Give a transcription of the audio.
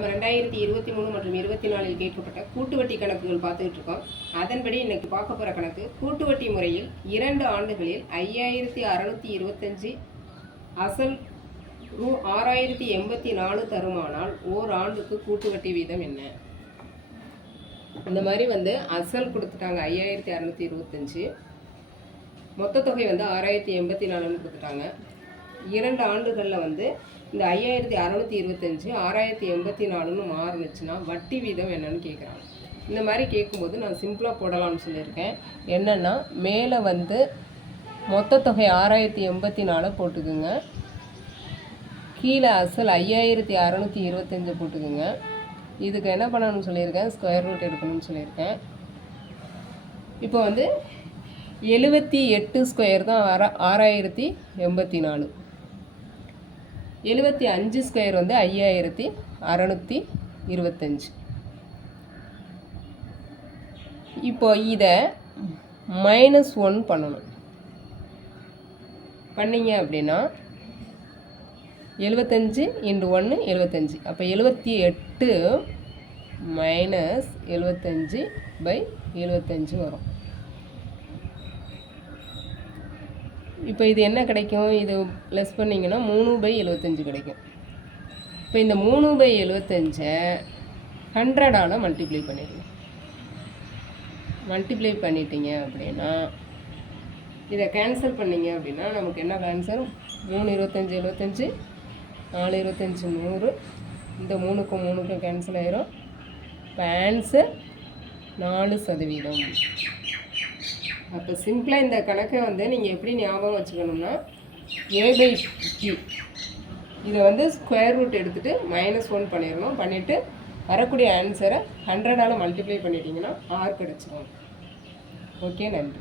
நம்ம 2023 மற்றும் 24 கேட்கப்பட்ட கூட்டு வட்டி கணக்குகள் பார்த்துக்கிட்டு இருக்கோம். அதன்படி இன்னைக்கு பார்க்க போகிற கணக்கு கூட்டு வட்டி முறையில் 2 ஆண்டுகளில் 5625 அசல் ரூ 6084 தருமானால் ஓர் ஆண்டுக்கு கூட்டு வட்டி வீதம் என்ன? இந்த மாதிரி அசல் கொடுத்துட்டாங்க 5625, மொத்த தொகை 6084 கொடுத்துட்டாங்க. 2 ஆண்டுகளில் இந்த 5625 6084 மாறுனுச்சுன்னா வட்டி வீதம் என்னன்னு கேட்குறாங்க. இந்த மாதிரி கேட்கும்போது நான் சிம்பிளாக போடலாம்னு சொல்லியிருக்கேன். என்னென்னா மேலே மொத்த தொகை 6084 போட்டுக்குங்க, கீழே அசல் 5625 போட்டுக்குங்க. இதுக்கு என்ன பண்ணணும்னு சொல்லியிருக்கேன், ஸ்கொயர் ரூட் எடுக்கணும்னு சொல்லியிருக்கேன். இப்போ 78 ஸ்கொயர் தான் 6084, 75 ஸ்கொயர் 5625. இப்போ இதை -1 பண்ணணும். பண்ணிங்க அப்படின்னா 75 × 1 75, அப்போ 78 - 75/75 வரும். இப்போ இது என்ன கிடைக்கும், இது ப்ளஸ் பண்ணிங்கன்னா 3/75 கிடைக்கும். இப்போ இந்த 3/75 100ஆல் மல்டிப்ளை பண்ணிடுங்க. மல்டிப்ளை பண்ணிட்டீங்க அப்படின்னா இதை கேன்சல் பண்ணிங்க அப்படின்னா நமக்கு என்ன ஆன்சர், 3 25 75, 4 25 100, இந்த 3க்கும் 3க்கும் கேன்சல் ஆயிரும். இப்போ ஆன்சர் 4%. அப்போ சிம்பிளாக இந்த கணக்கை நீங்கள் எப்படி ஞாபகம் வச்சுக்கணும்னா a/p இதை ஸ்கொயர் ரூட் எடுத்துகிட்டு -1 பண்ணிடணும். பண்ணிவிட்டு வரக்கூடிய ஆன்சரை 100ஆல் மல்டிப்ளை பண்ணிட்டீங்கன்னா R கிடச்சிடும். ஓகே, நன்றி.